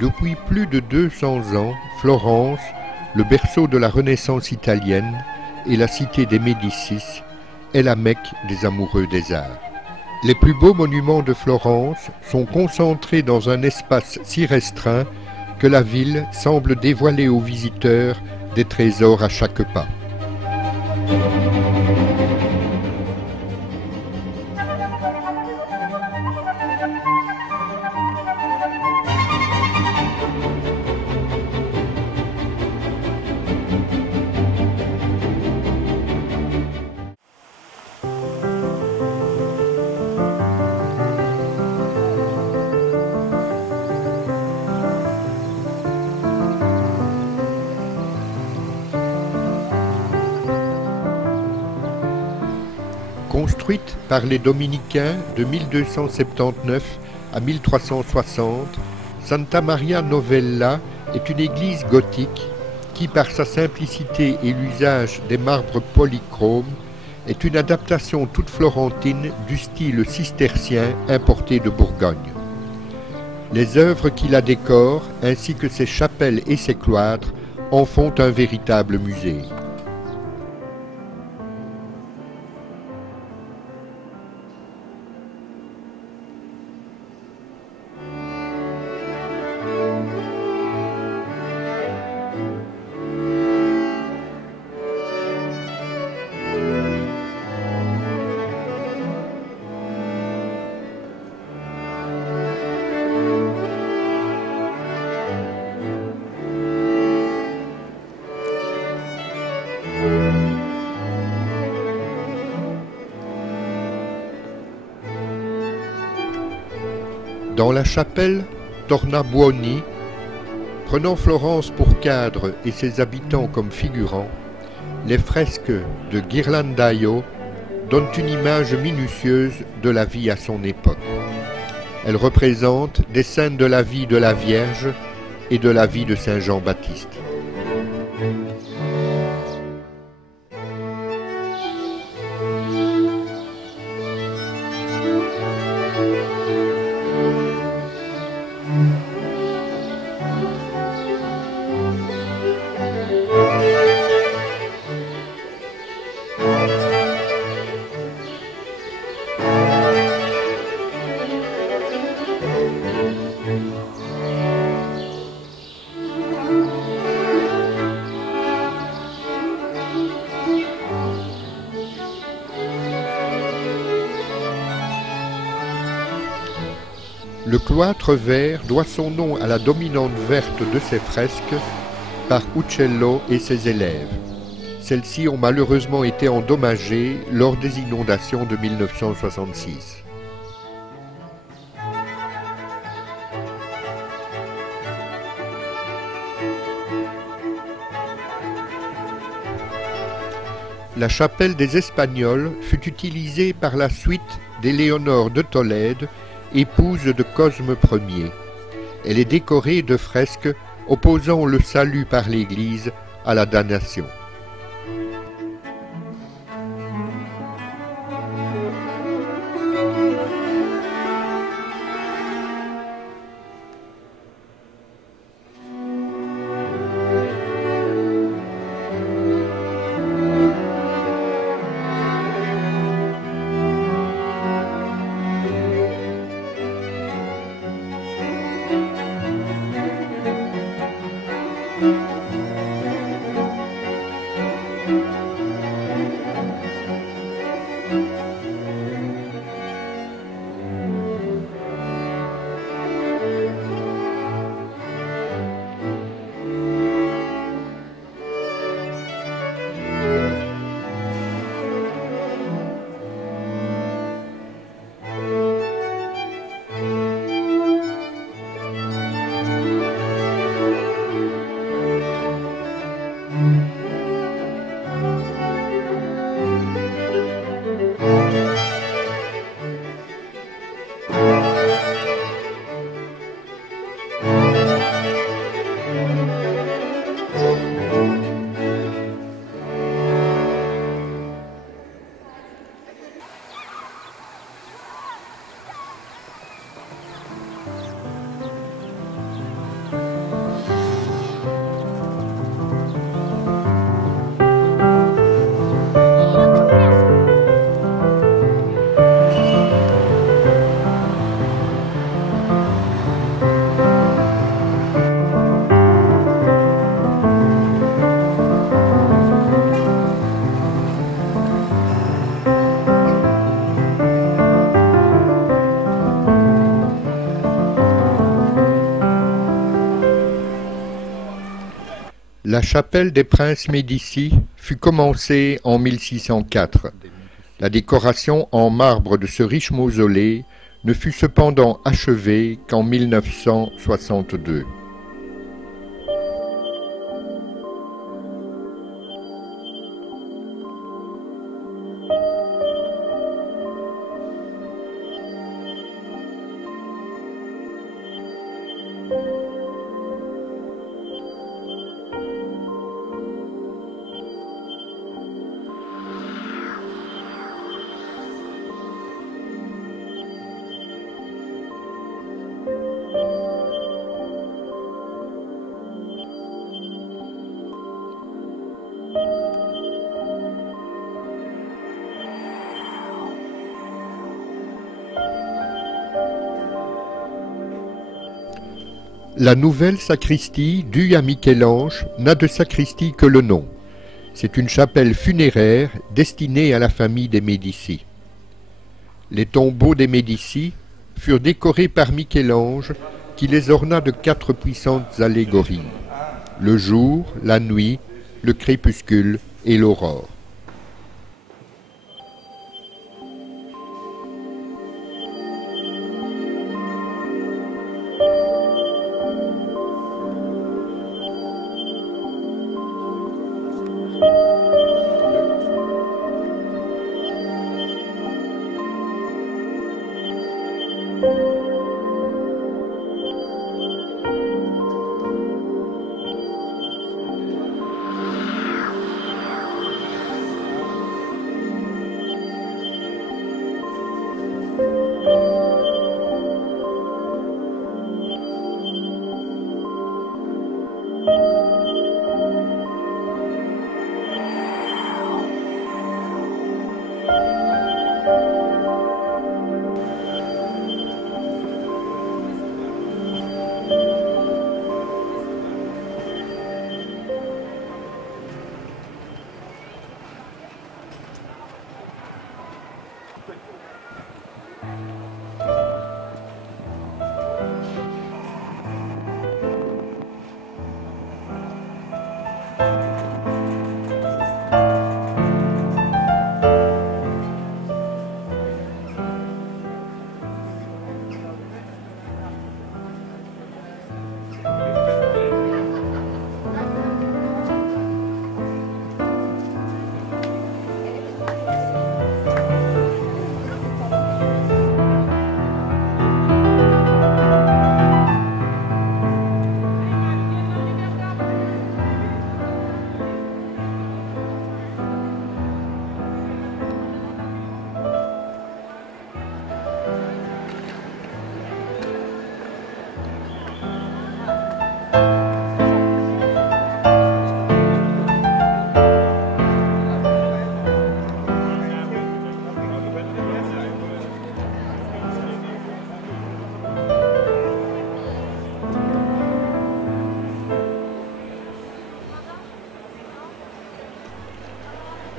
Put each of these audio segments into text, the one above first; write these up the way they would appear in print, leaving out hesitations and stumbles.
Depuis plus de 200 ans, Florence, le berceau de la Renaissance italienne et la cité des Médicis, est la Mecque des amoureux des arts. Les plus beaux monuments de Florence sont concentrés dans un espace si restreint que la ville semble dévoiler aux visiteurs des trésors à chaque pas. Construite par les Dominicains de 1279 à 1360, Santa Maria Novella est une église gothique qui, par sa simplicité et l'usage des marbres polychromes, est une adaptation toute florentine du style cistercien importé de Bourgogne. Les œuvres qui la décorent, ainsi que ses chapelles et ses cloîtres, en font un véritable musée. Dans la chapelle Tornabuoni, prenant Florence pour cadre et ses habitants comme figurants, les fresques de Ghirlandaio donnent une image minutieuse de la vie à son époque. Elles représentent des scènes de la vie de la Vierge et de la vie de Saint Jean-Baptiste. Le cloître vert doit son nom à la dominante verte de ses fresques par Uccello et ses élèves. Celles-ci ont malheureusement été endommagées lors des inondations de 1966. La chapelle des Espagnols fut utilisée par la suite d'Éléonore de Tolède, épouse de Cosme Ier. Elle est décorée de fresques opposant le salut par l'Église à la damnation. La chapelle des princes Médicis fut commencée en 1604. La décoration en marbre de ce riche mausolée ne fut cependant achevée qu'en 1962. La nouvelle sacristie, due à Michel-Ange, n'a de sacristie que le nom. C'est une chapelle funéraire destinée à la famille des Médicis. Les tombeaux des Médicis furent décorés par Michel-Ange, qui les orna de 4 puissantes allégories: le jour, la nuit, le crépuscule et l'aurore.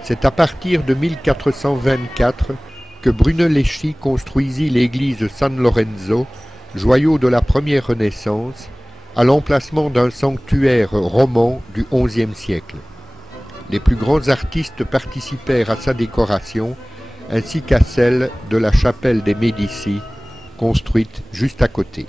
C'est à partir de 1424 que Brunelleschi construisit l'église San Lorenzo, joyau de la première Renaissance, à l'emplacement d'un sanctuaire roman du XIe siècle. Les plus grands artistes participèrent à sa décoration, ainsi qu'à celle de la chapelle des Médicis, construite juste à côté.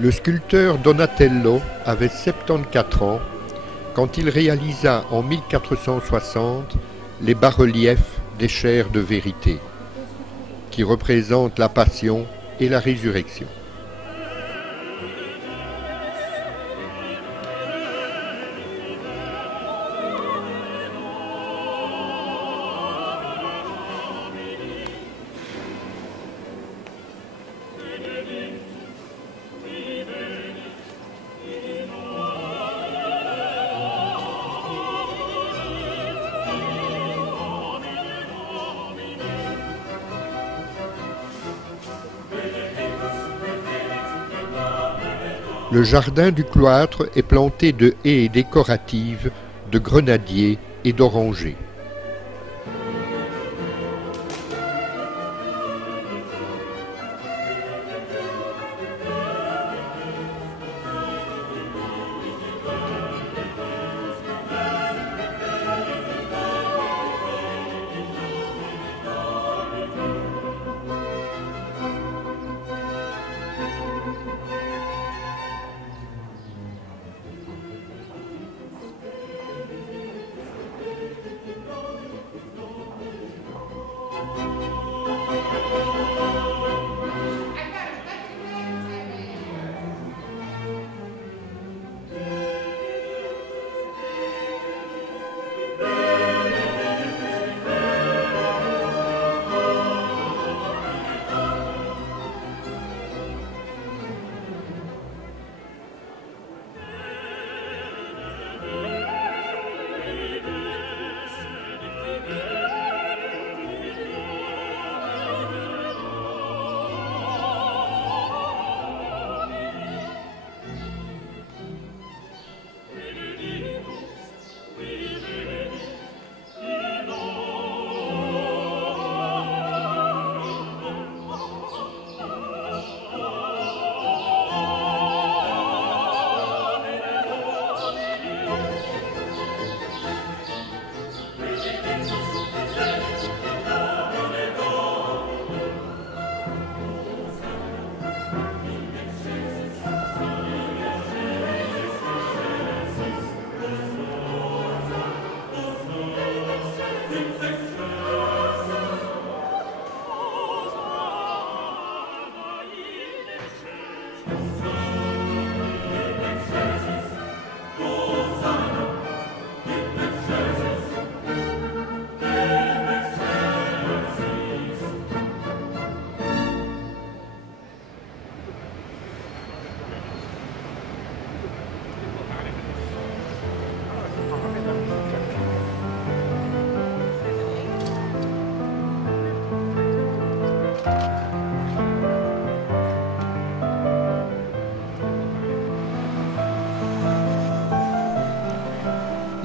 Le sculpteur Donatello avait 74 ans quand il réalisa en 1460 les bas-reliefs des chairs de vérité, qui représentent la passion et la résurrection. Le jardin du cloître est planté de haies décoratives, de grenadiers et d'orangers.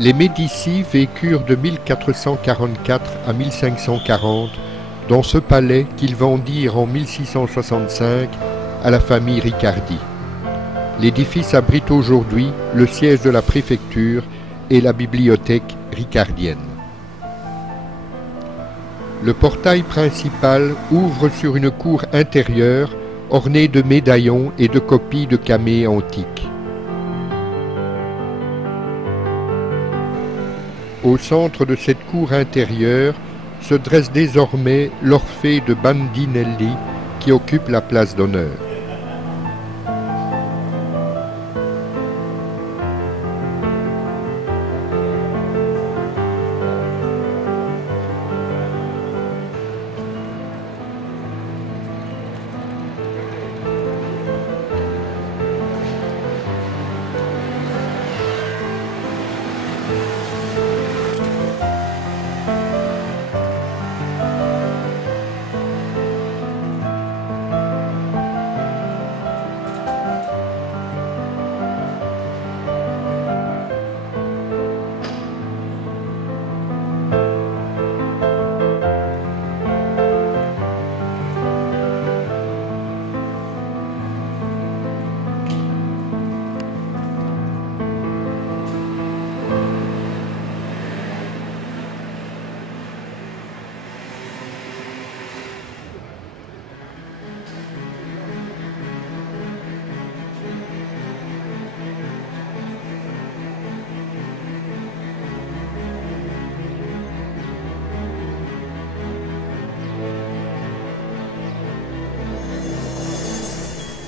Les Médicis vécurent de 1444 à 1540 dans ce palais qu'ils vendirent en 1665 à la famille Riccardi. L'édifice abrite aujourd'hui le siège de la préfecture et la bibliothèque riccardienne. Le portail principal ouvre sur une cour intérieure ornée de médaillons et de copies de camées antiques. Au centre de cette cour intérieure se dresse désormais l'Orphée de Bandinelli qui occupe la place d'honneur.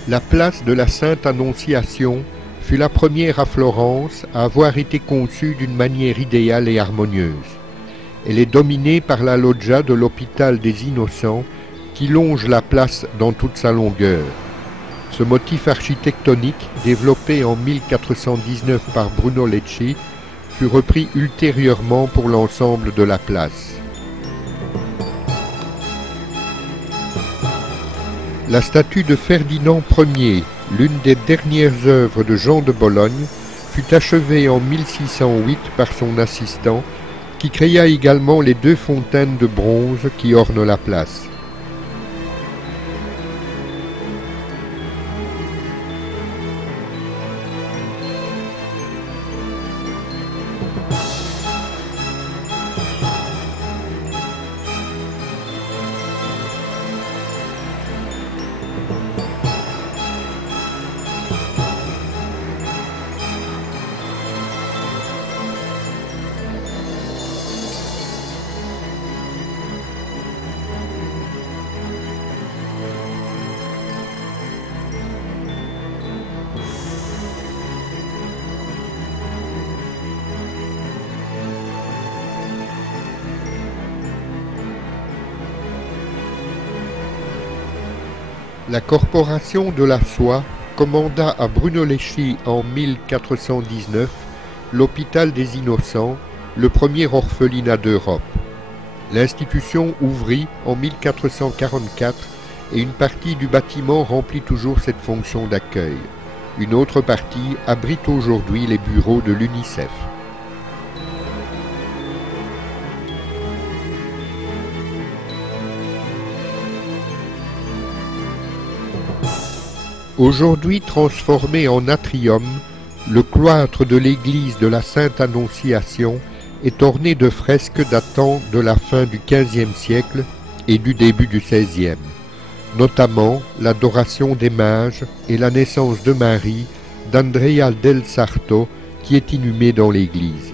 La place de la Sainte Annonciation fut la première à Florence à avoir été conçue d'une manière idéale et harmonieuse. Elle est dominée par la loggia de l'hôpital des Innocents qui longe la place dans toute sa longueur. Ce motif architectonique, développé en 1419 par Bruno Lecci, fut repris ultérieurement pour l'ensemble de la place. La statue de Ferdinand Ier, L'une des dernières œuvres de Jean de Bologne fut achevée en 1608 par son assistant, qui créa également les 2 fontaines de bronze qui ornent la place. La Corporation de la Soie commanda à Brunelleschi en 1419 l'Hôpital des Innocents, le premier orphelinat d'Europe. L'institution ouvrit en 1444 et une partie du bâtiment remplit toujours cette fonction d'accueil. Une autre partie abrite aujourd'hui les bureaux de l'UNICEF. Aujourd'hui transformé en atrium, le cloître de l'église de la Sainte-Annonciation est orné de fresques datant de la fin du XVe siècle et du début du XVIe, notamment l'adoration des mages et la naissance de Marie d'Andrea del Sarto qui est inhumée dans l'église.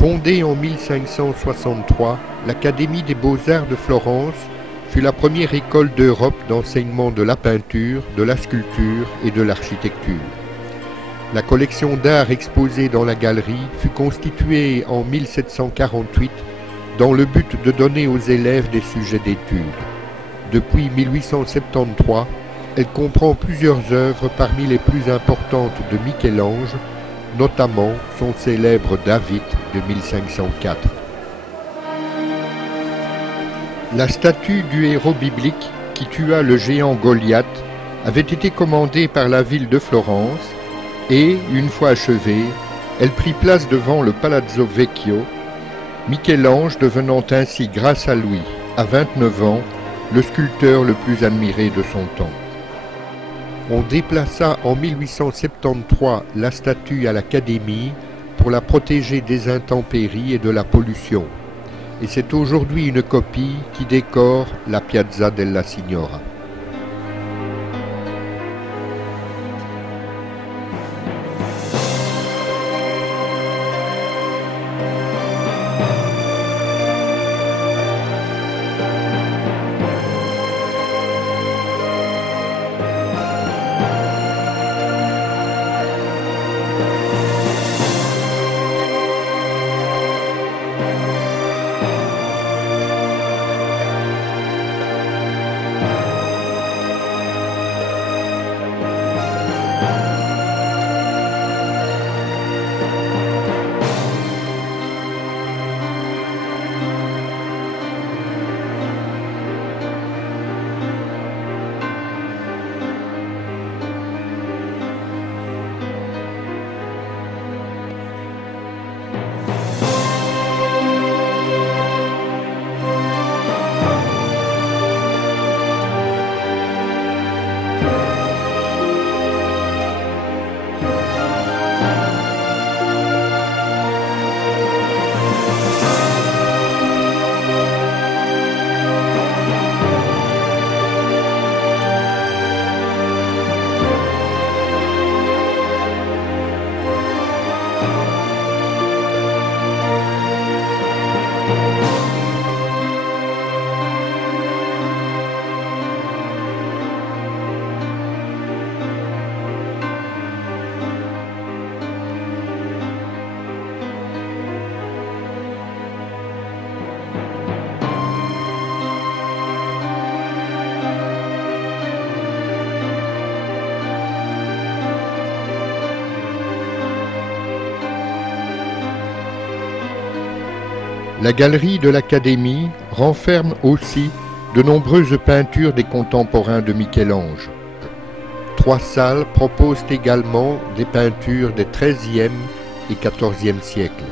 Fondée en 1563, l'Académie des Beaux-Arts de Florence fut la première école d'Europe d'enseignement de la peinture, de la sculpture et de l'architecture. La collection d'art exposée dans la galerie fut constituée en 1748 dans le but de donner aux élèves des sujets d'étude. Depuis 1873, elle comprend plusieurs œuvres parmi les plus importantes de Michel-Ange, notamment son célèbre David de 1504. La statue du héros biblique qui tua le géant Goliath avait été commandée par la ville de Florence et, une fois achevée, elle prit place devant le Palazzo Vecchio, Michel-Ange devenant ainsi, grâce à lui, à 29 ans, le sculpteur le plus admiré de son temps. On déplaça en 1873 la statue à l'Académie pour la protéger des intempéries et de la pollution. Et c'est aujourd'hui une copie qui décore la Piazza della Signora. La galerie de l'Académie renferme aussi de nombreuses peintures des contemporains de Michel-Ange. 3 salles proposent également des peintures des XIIIe et XIVe siècles.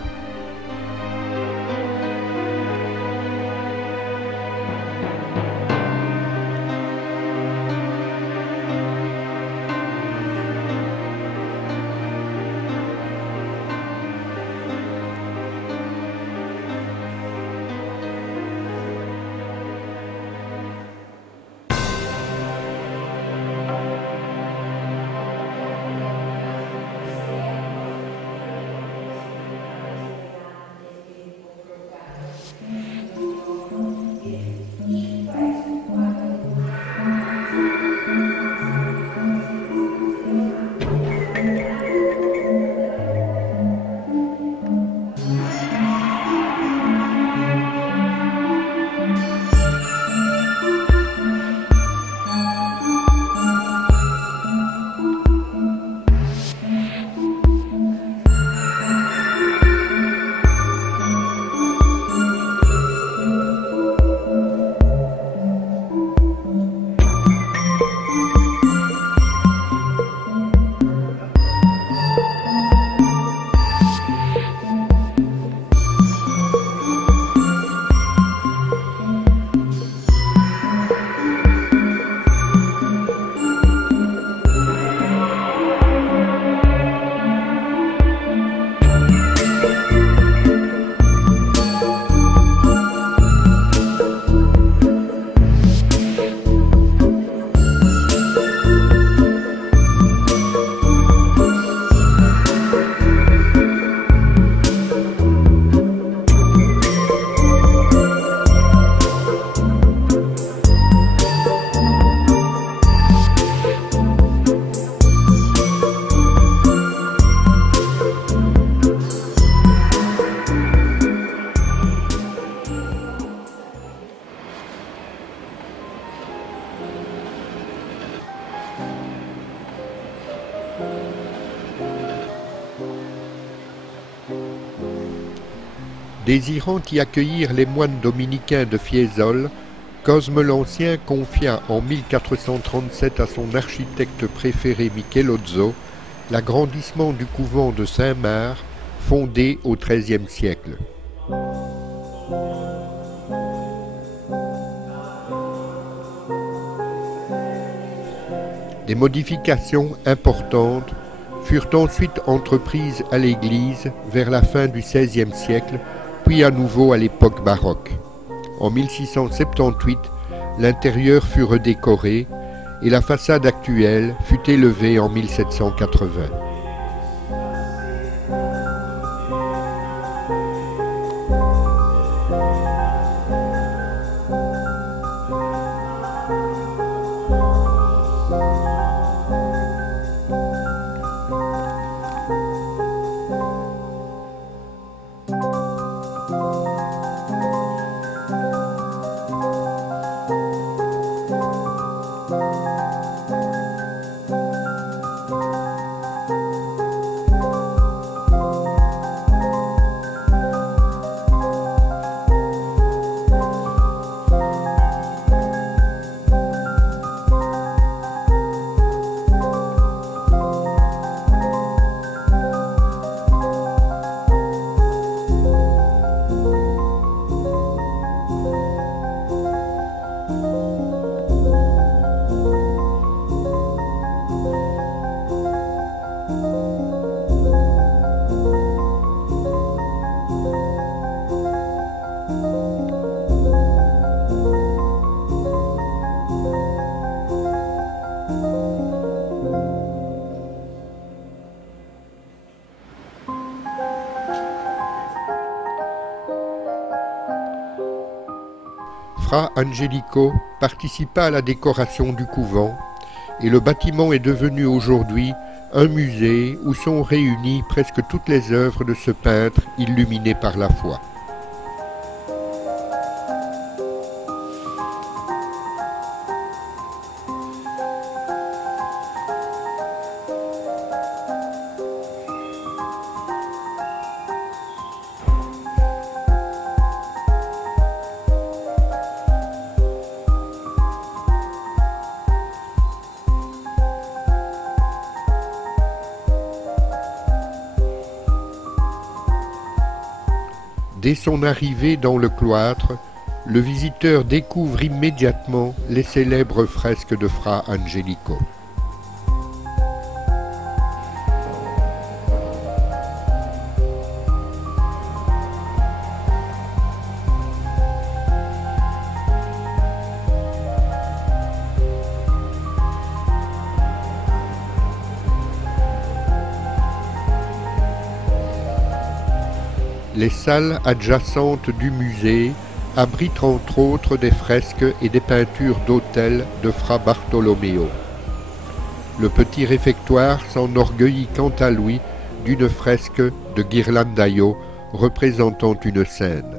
Désirant y accueillir les moines dominicains de Fiesole, Cosme l'Ancien confia en 1437 à son architecte préféré Michelozzo l'agrandissement du couvent de Saint-Marc, fondé au XIIIe siècle. Des modifications importantes furent ensuite entreprises à l'église vers la fin du XVIe siècle, puis à nouveau à l'époque baroque. En 1678, l'intérieur fut redécoré et la façade actuelle fut élevée en 1780. Fra Angelico participa à la décoration du couvent et le bâtiment est devenu aujourd'hui un musée où sont réunies presque toutes les œuvres de ce peintre illuminé par la foi. Dès son arrivée dans le cloître, le visiteur découvre immédiatement les célèbres fresques de Fra Angelico. Les salles adjacentes du musée abritent entre autres des fresques et des peintures d'autels de Fra Bartolomeo. Le petit réfectoire s'enorgueillit quant à lui d'une fresque de Ghirlandaio représentant une scène.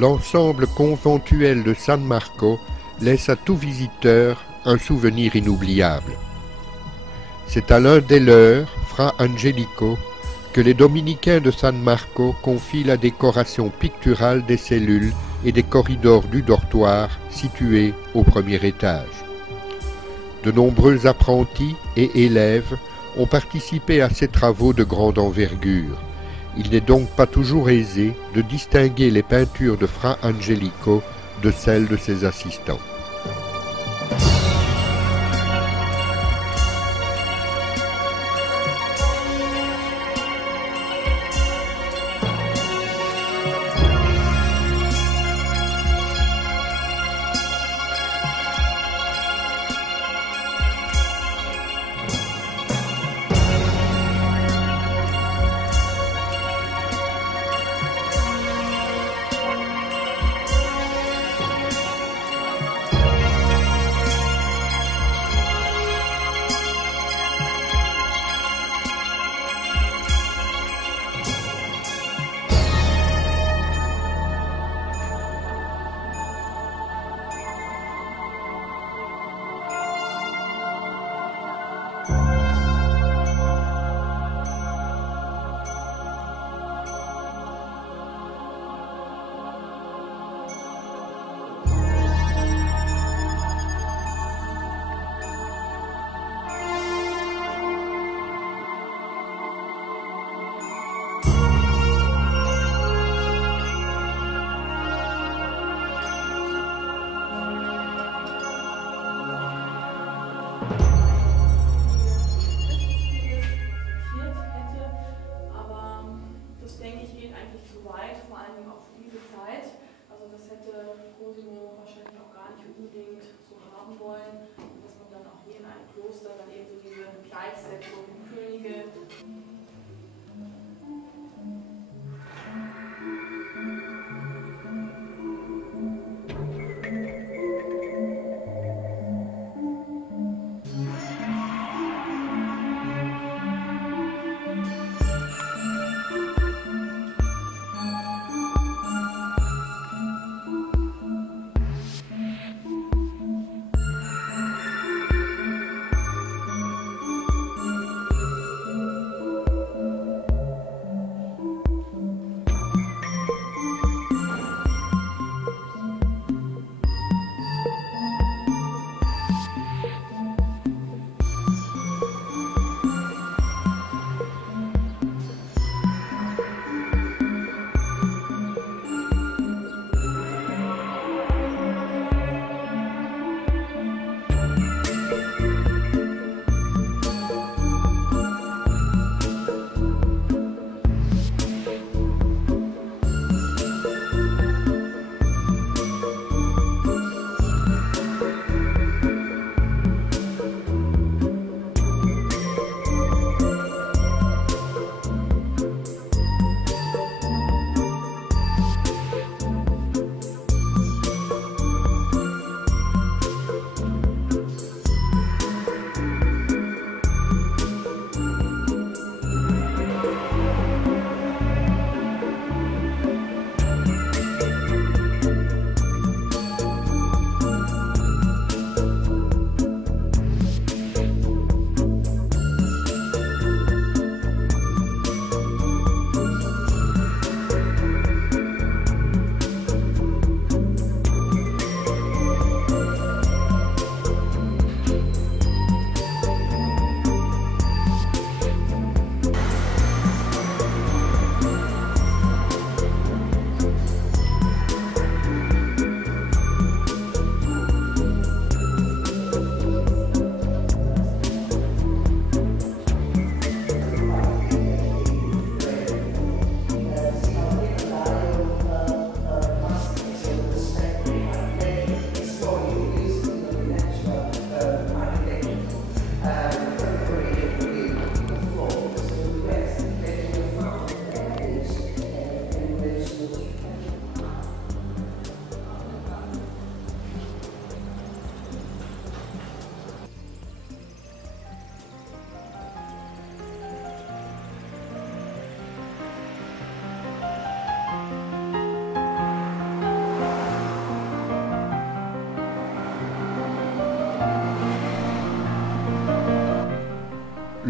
L'ensemble conventuel de San Marco laisse à tout visiteur un souvenir inoubliable. C'est à l'un des leurs, Fra Angelico, que les dominicains de San Marco confient la décoration picturale des cellules et des corridors du dortoir situés au premier étage. De nombreux apprentis et élèves ont participé à ces travaux de grande envergure. Il n'est donc pas toujours aisé de distinguer les peintures de Fra Angelico de celles de ses assistants.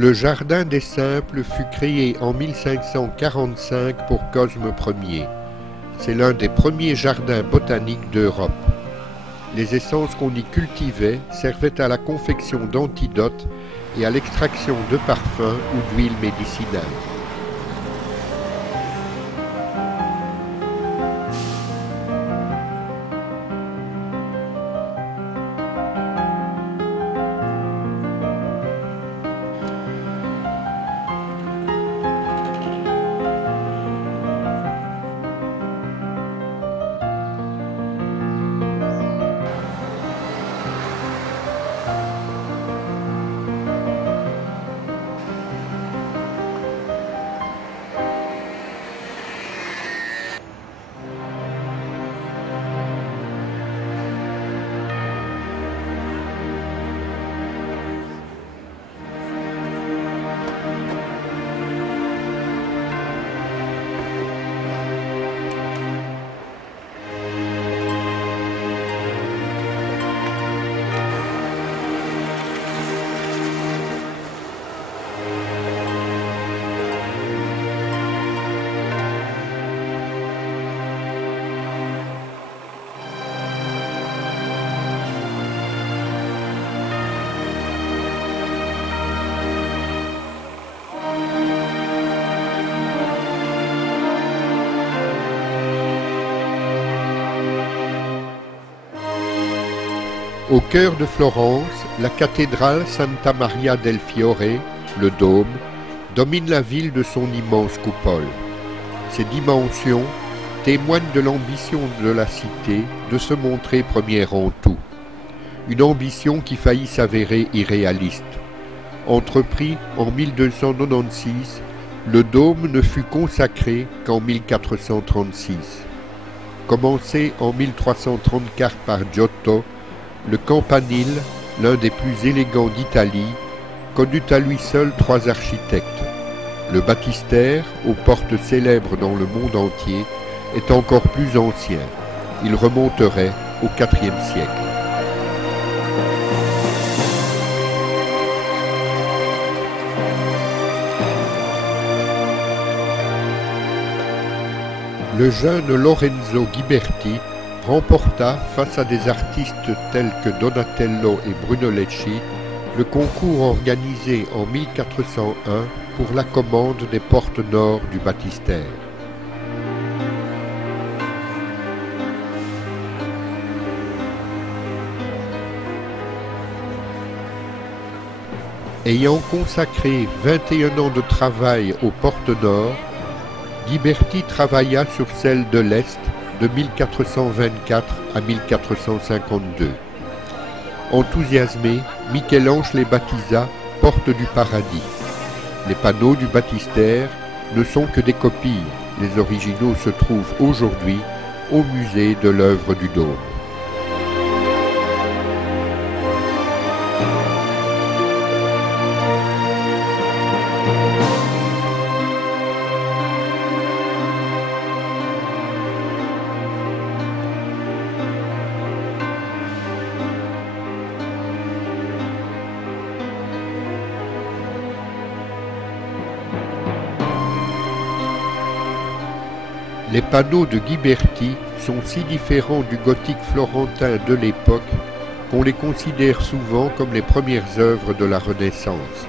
Le Jardin des Simples fut créé en 1545 pour Cosme Ier. C'est l'un des premiers jardins botaniques d'Europe. Les essences qu'on y cultivait servaient à la confection d'antidotes et à l'extraction de parfums ou d'huiles médicinales. Au cœur de Florence, la cathédrale Santa Maria del Fiore, le dôme, domine la ville de son immense coupole. Ses dimensions témoignent de l'ambition de la cité de se montrer première en tout. Une ambition qui faillit s'avérer irréaliste. Entrepris en 1296, le dôme ne fut consacré qu'en 1436. Commencé en 1334 par Giotto, le campanile, l'un des plus élégants d'Italie, connut à lui seul 3 architectes. Le baptistère, aux portes célèbres dans le monde entier, est encore plus ancien. Il remonterait au IVe siècle. Le jeune Lorenzo Ghiberti remporta, face à des artistes tels que Donatello et Brunelleschi, le concours organisé en 1401 pour la commande des portes nord du baptistère. Ayant consacré 21 ans de travail aux portes nord, Ghiberti travailla sur celles de l'Est de 1424 à 1452. Enthousiasmé, Michel-Ange les baptisa Porte du Paradis. Les panneaux du baptistère ne sont que des copies. Les originaux se trouvent aujourd'hui au musée de l'œuvre du dôme. Les panneaux de Ghiberti sont si différents du gothique florentin de l'époque qu'on les considère souvent comme les premières œuvres de la Renaissance.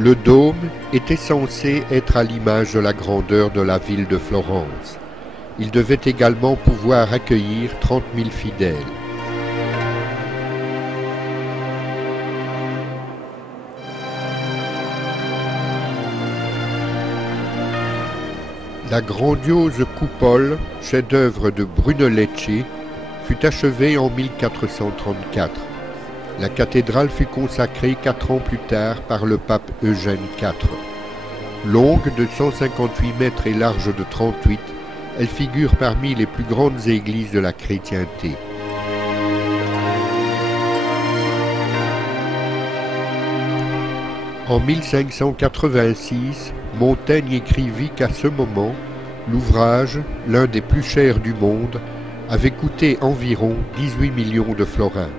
Le dôme était censé être à l'image de la grandeur de la ville de Florence. Il devait également pouvoir accueillir 30 000 fidèles. La grandiose coupole, chef-d'œuvre de Brunelleschi, fut achevée en 1434. La cathédrale fut consacrée 4 ans plus tard par le pape Eugène IV. Longue de 158 mètres et large de 38, elle figure parmi les plus grandes églises de la chrétienté. En 1586, Montaigne écrivit qu'à ce moment, l'ouvrage, l'un des plus chers du monde, avait coûté environ 18 millions de florins.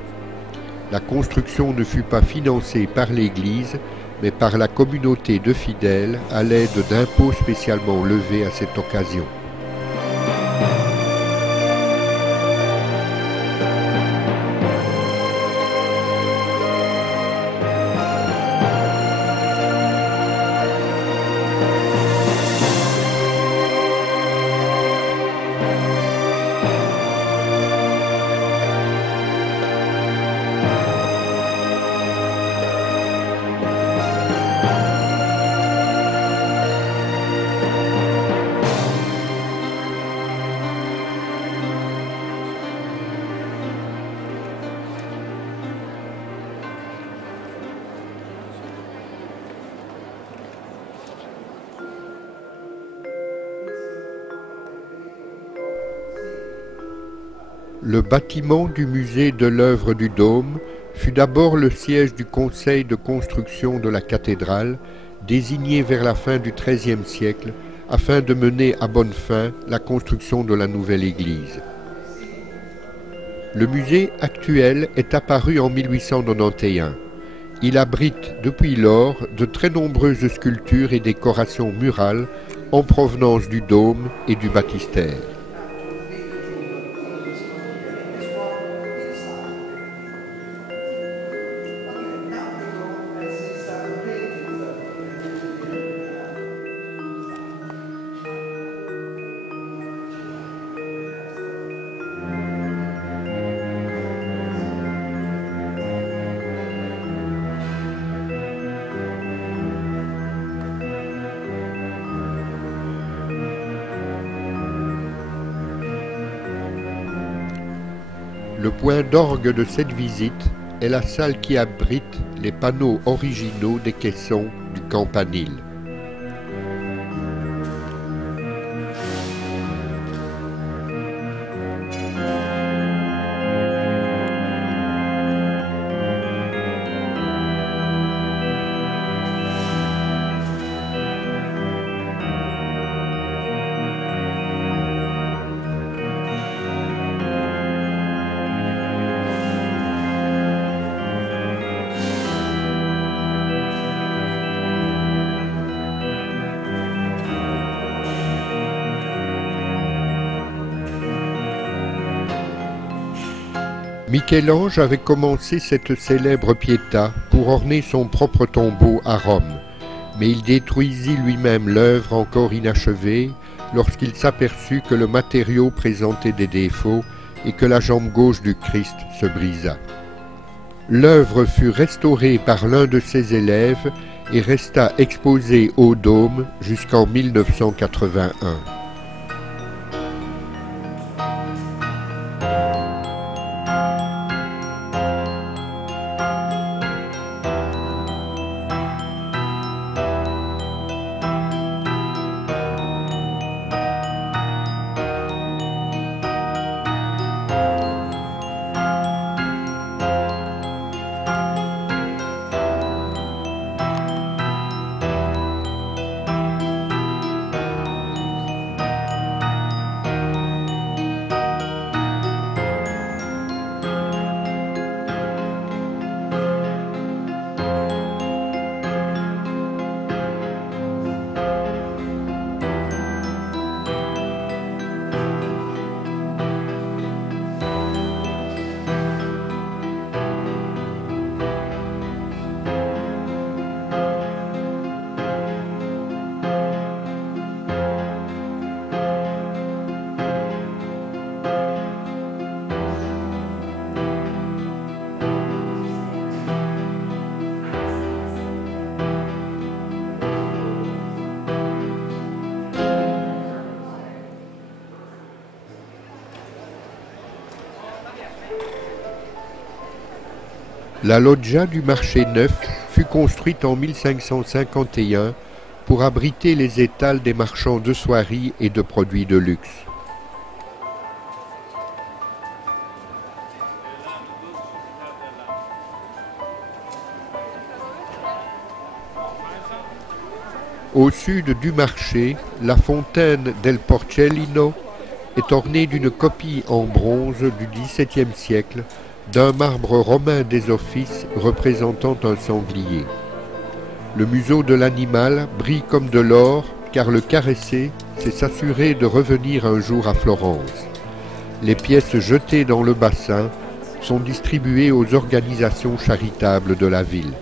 La construction ne fut pas financée par l'Église, mais par la communauté de fidèles à l'aide d'impôts spécialement levés à cette occasion. Le bâtiment du musée de l'œuvre du Dôme fut d'abord le siège du conseil de construction de la cathédrale, désigné vers la fin du XIIIe siècle afin de mener à bonne fin la construction de la nouvelle église. Le musée actuel est apparu en 1891. Il abrite depuis lors de très nombreuses sculptures et décorations murales en provenance du dôme et du baptistère. Le point d'orgue de cette visite est la salle qui abrite les panneaux originaux des caissons du campanile. Michel-Ange avait commencé cette célèbre Pietà pour orner son propre tombeau à Rome, mais il détruisit lui-même l'œuvre encore inachevée lorsqu'il s'aperçut que le matériau présentait des défauts et que la jambe gauche du Christ se brisa. L'œuvre fut restaurée par l'un de ses élèves et resta exposée au Dôme jusqu'en 1981. La loggia du marché neuf fut construite en 1551 pour abriter les étals des marchands de soieries et de produits de luxe. Au sud du marché, la fontaine del Porcellino est ornée d'une copie en bronze du XVIIe siècle d'un marbre romain des Offices représentant un sanglier. Le museau de l'animal brille comme de l'or car le caresser, c'est s'assurer de revenir un jour à Florence. Les pièces jetées dans le bassin sont distribuées aux organisations charitables de la ville.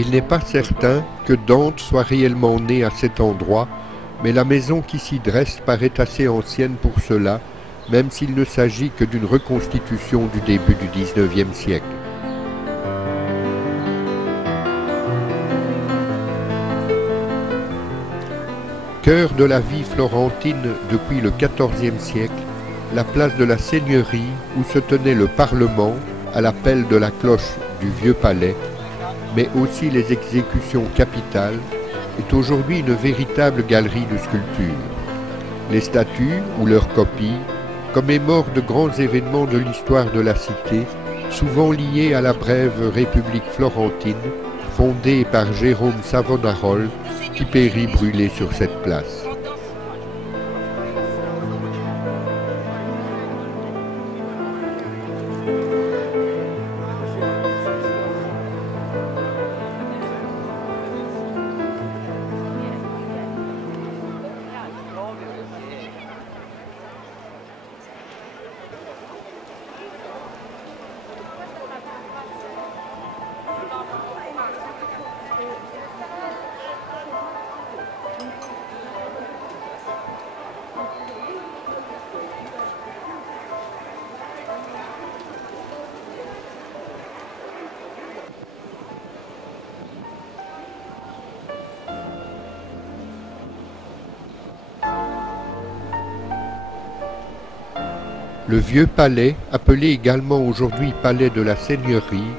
Il n'est pas certain que Dante soit réellement né à cet endroit, mais la maison qui s'y dresse paraît assez ancienne pour cela, même s'il ne s'agit que d'une reconstitution du début du XIXe siècle. Cœur de la vie florentine depuis le XIVe siècle, la place de la Seigneurie où se tenait le Parlement à l'appel de la cloche du Vieux Palais, mais aussi les exécutions capitales, est aujourd'hui une véritable galerie de sculptures. Les statues ou leurs copies commémorent de grands événements de l'histoire de la cité, souvent liés à la brève République florentine, fondée par Jérôme Savonarole, qui périt brûlé sur cette place. Le vieux palais, appelé également aujourd'hui palais de la Seigneurie,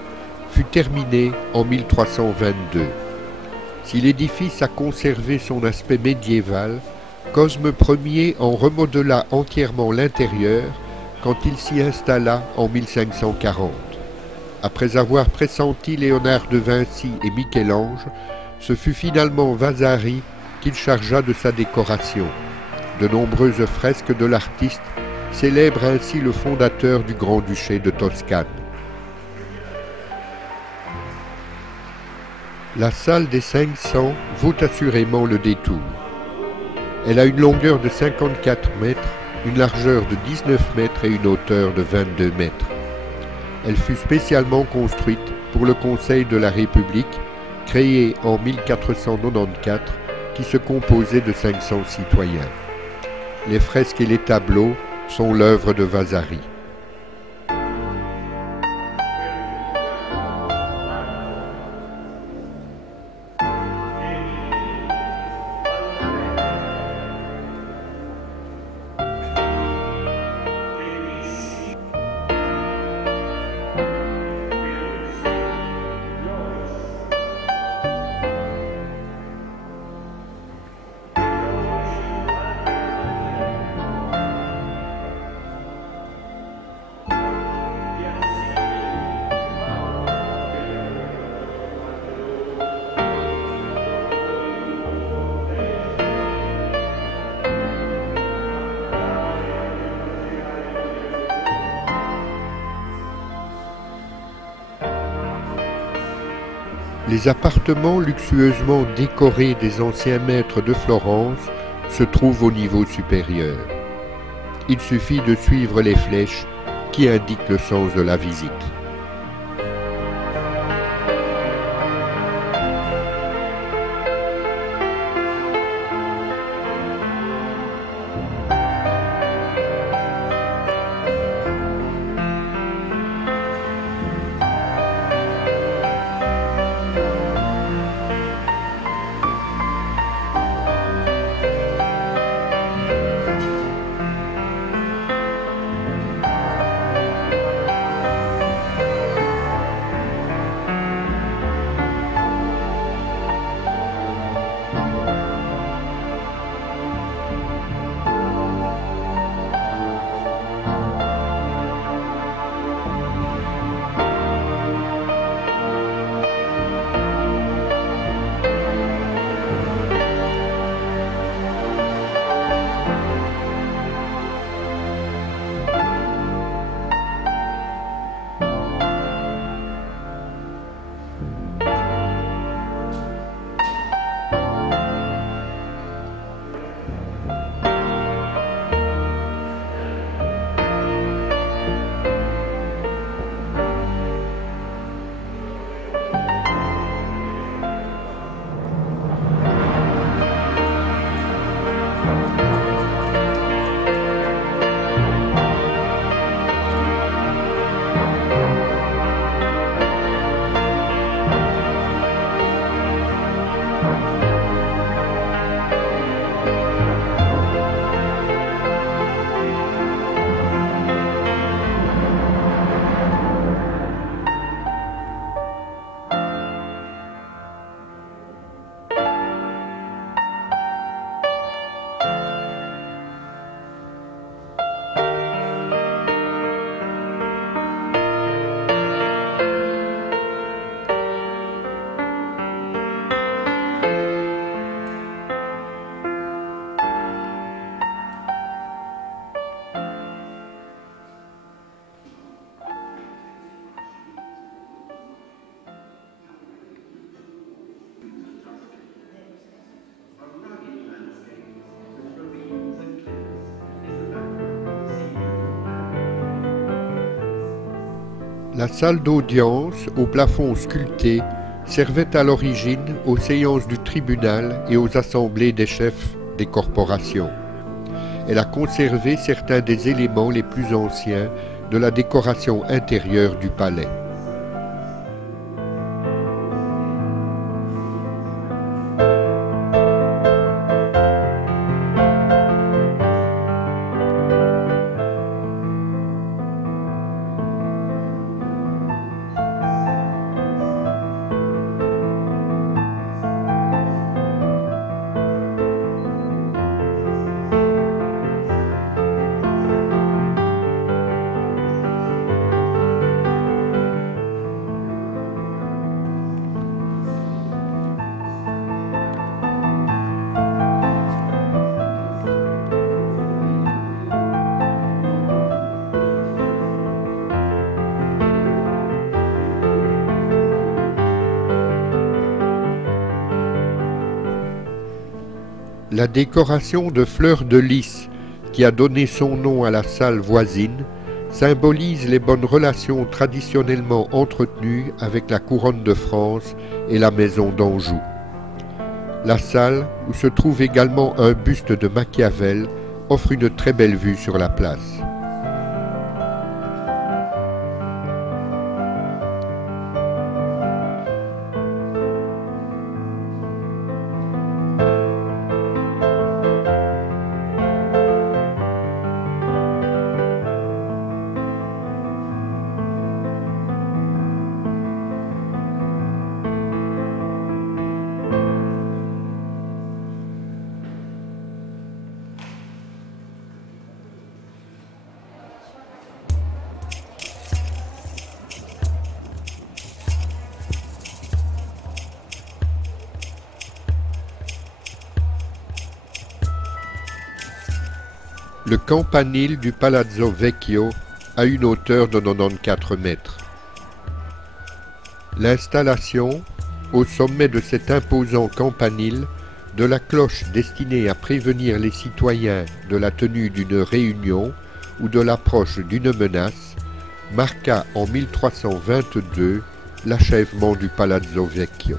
fut terminé en 1322. Si l'édifice a conservé son aspect médiéval, Cosme Ier en remodela entièrement l'intérieur quand il s'y installa en 1540. Après avoir pressenti Léonard de Vinci et Michel-Ange, ce fut finalement Vasari qu'il chargea de sa décoration. De nombreuses fresques de l'artiste célèbrent ainsi le fondateur du Grand-Duché de Toscane. La salle des 500 vaut assurément le détour. Elle a une longueur de 54 mètres, une largeur de 19 mètres et une hauteur de 22 mètres. Elle fut spécialement construite pour le Conseil de la République, créé en 1494, qui se composait de 500 citoyens. Les fresques et les tableaux sont l'œuvre de Vasari. Les appartements luxueusement décorés des anciens maîtres de Florence se trouvent au niveau supérieur. Il suffit de suivre les flèches qui indiquent le sens de la visite. La salle d'audience, au plafond sculpté, servait à l'origine aux séances du tribunal et aux assemblées des chefs des corporations. Elle a conservé certains des éléments les plus anciens de la décoration intérieure du palais. La décoration de fleurs de lys, qui a donné son nom à la salle voisine, symbolise les bonnes relations traditionnellement entretenues avec la couronne de France et la maison d'Anjou. La salle, où se trouve également un buste de Machiavel, offre une très belle vue sur la place. Le campanile du Palazzo Vecchio a une hauteur de 94 mètres. L'installation, Au sommet de cet imposant campanile, de la cloche destinée à prévenir les citoyens de la tenue d'une réunion ou de l'approche d'une menace, marqua en 1322 l'achèvement du Palazzo Vecchio.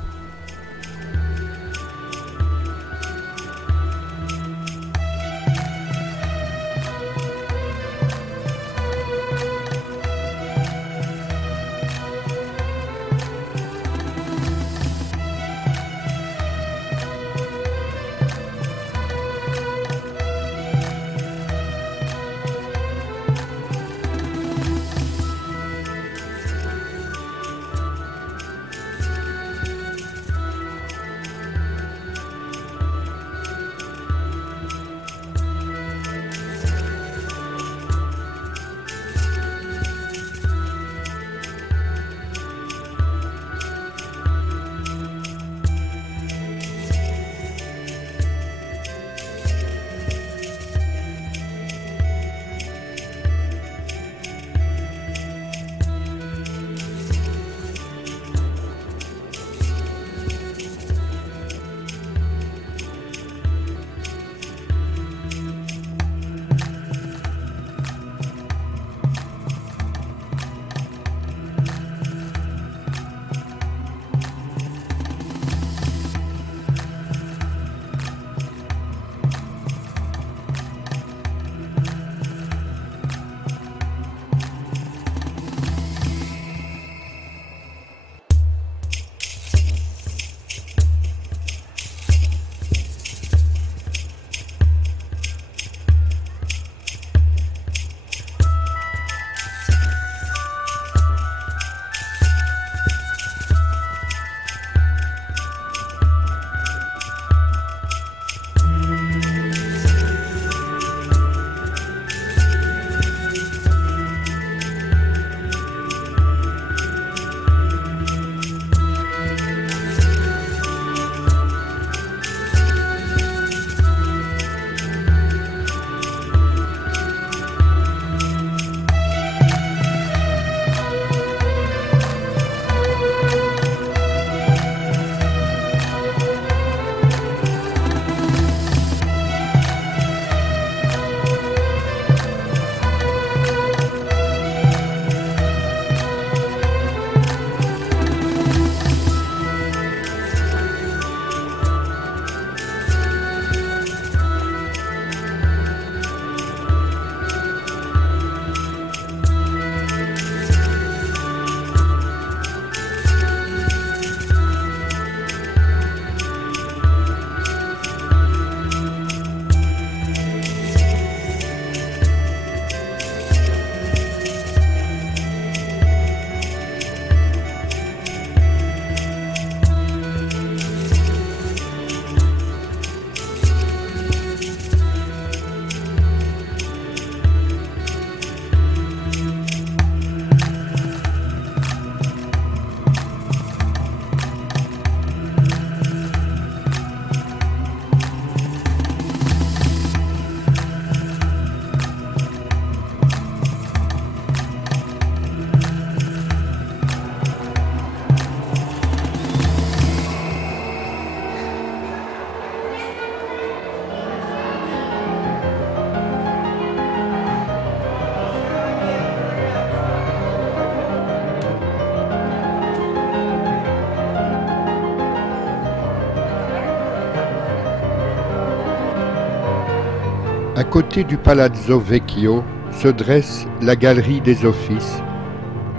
À côté du Palazzo Vecchio se dresse la Galerie des Offices,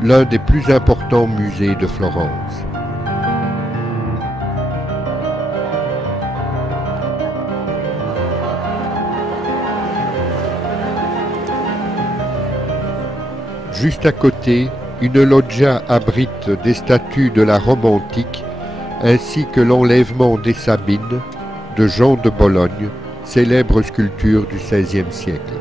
l'un des plus importants musées de Florence. Juste à côté, une loggia abrite des statues de la Rome antique ainsi que l'enlèvement des Sabines de Jean de Bologne, célèbre sculpture du XVIe siècle.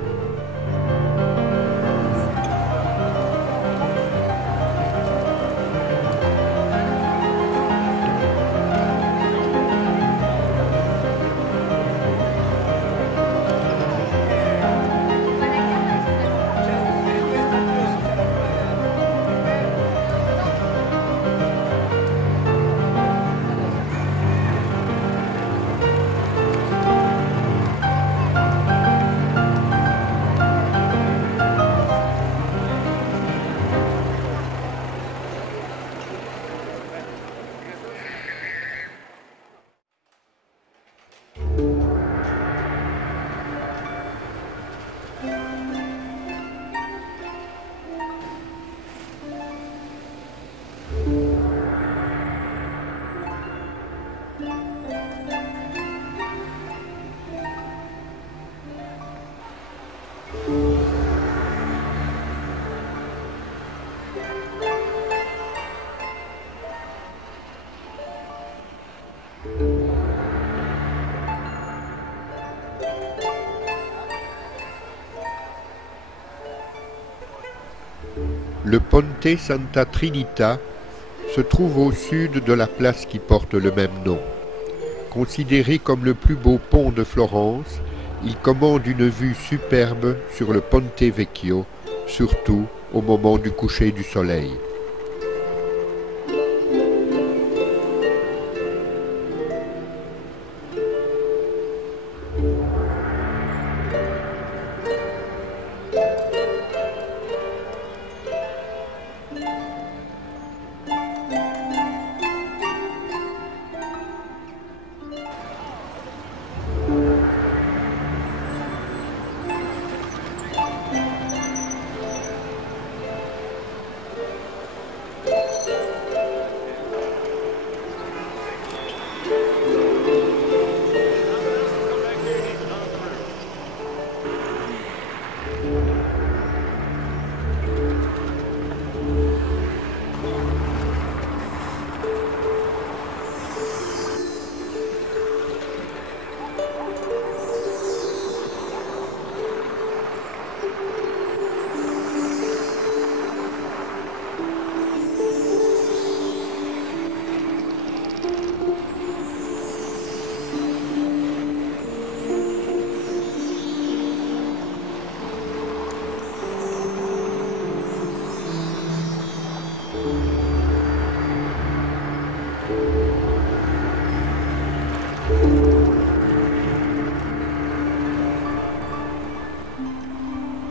Le Ponte Santa Trinita se trouve au sud de la place qui porte le même nom. Considéré comme le plus beau pont de Florence, il commande une vue superbe sur le Ponte Vecchio, surtout au moment du coucher du soleil.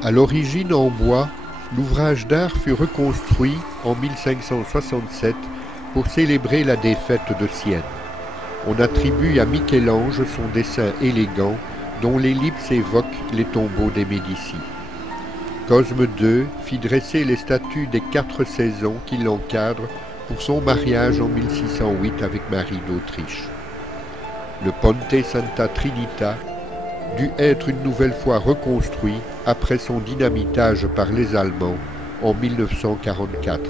À l'origine en bois, l'ouvrage d'art fut reconstruit en 1567 pour célébrer la défaite de Sienne. On attribue à Michel-Ange son dessin élégant dont l'ellipse évoque les tombeaux des Médicis. Cosme II fit dresser les statues des 4 saisons qui l'encadrent pour son mariage en 1608 avec Marie d'Autriche. Le Ponte Santa Trinita dut être une nouvelle fois reconstruit après son dynamitage par les Allemands en 1944.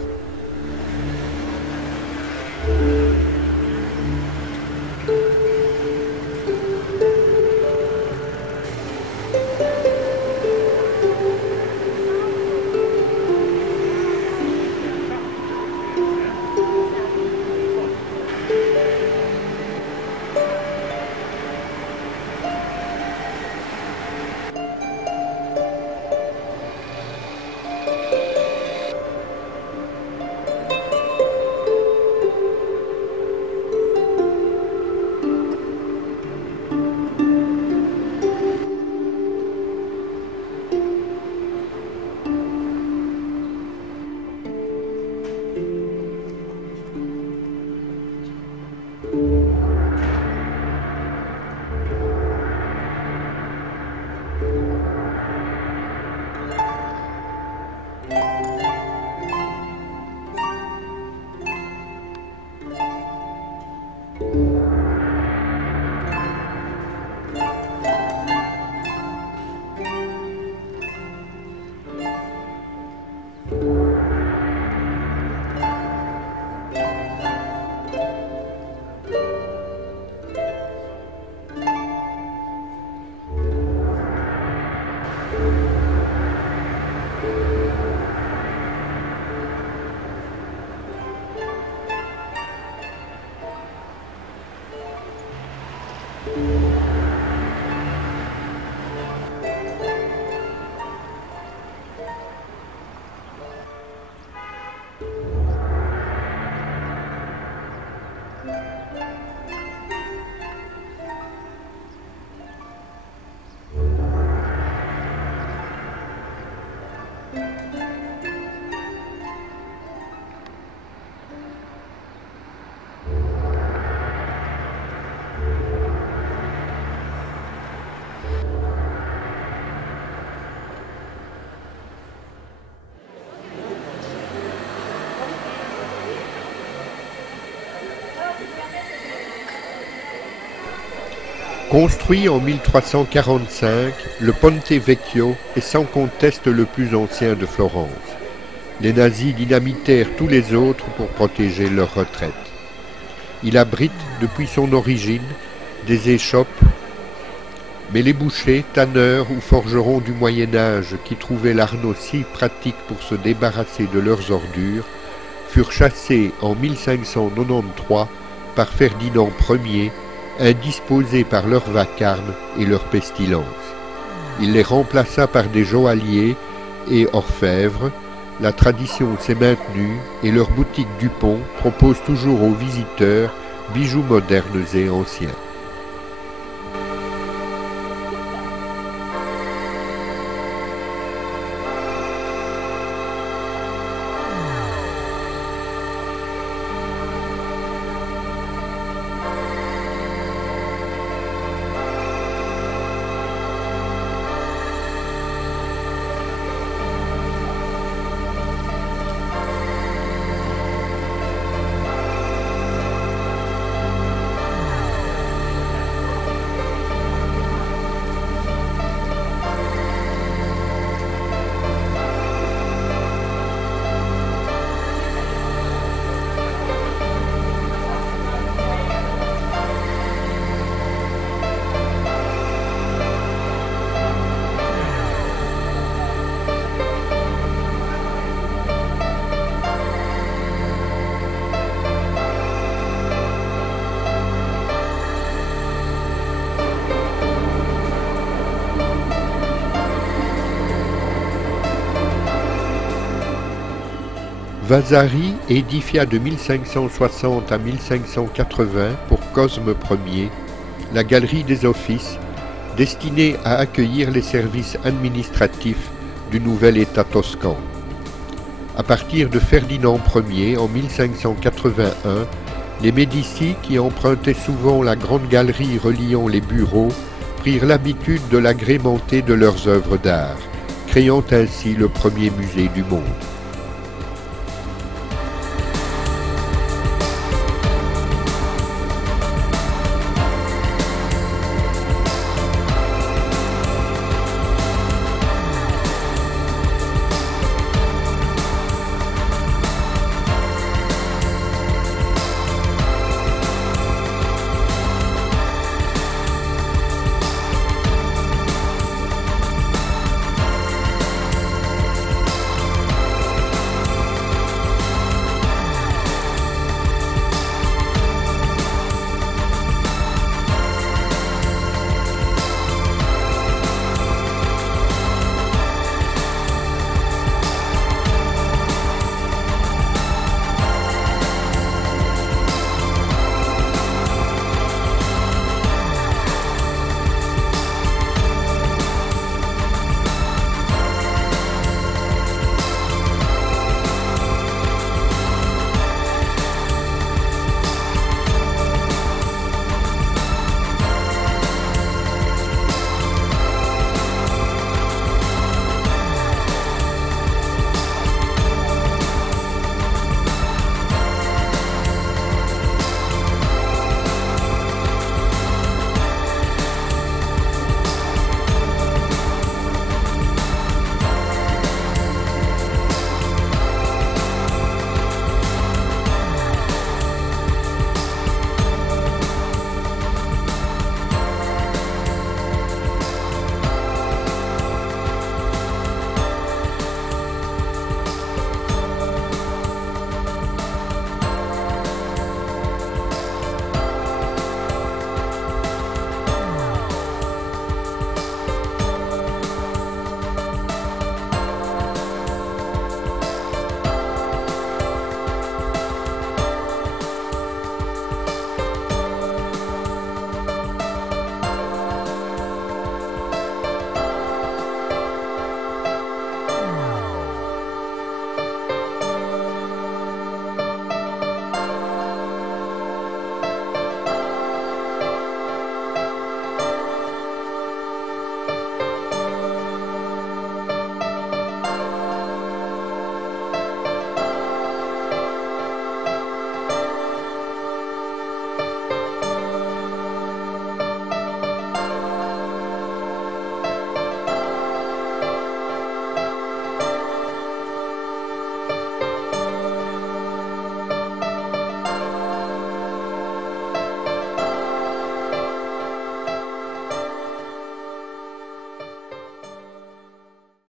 Construit en 1345, le Ponte Vecchio est sans conteste le plus ancien de Florence. Les nazis dynamitèrent tous les autres pour protéger leur retraite. Il abrite, depuis son origine, des échoppes Mais les bouchers, tanneurs ou forgerons du Moyen-Âge qui trouvaient l'arnaud si pratique pour se débarrasser de leurs ordures, furent chassés en 1593 par Ferdinand Ier, indisposés par leur vacarme et leur pestilence. Il les remplaça par des joailliers et orfèvres. La tradition s'est maintenue et leur boutique Dupont propose toujours aux visiteurs bijoux modernes et anciens. Vasari édifia de 1560 à 1580 pour Cosme Ier la galerie des offices destinée à accueillir les services administratifs du nouvel État toscan. À partir de Ferdinand Ier en 1581, les Médicis, qui empruntaient souvent la grande galerie reliant les bureaux, prirent l'habitude de l'agrémenter de leurs œuvres d'art, créant ainsi le premier musée du monde.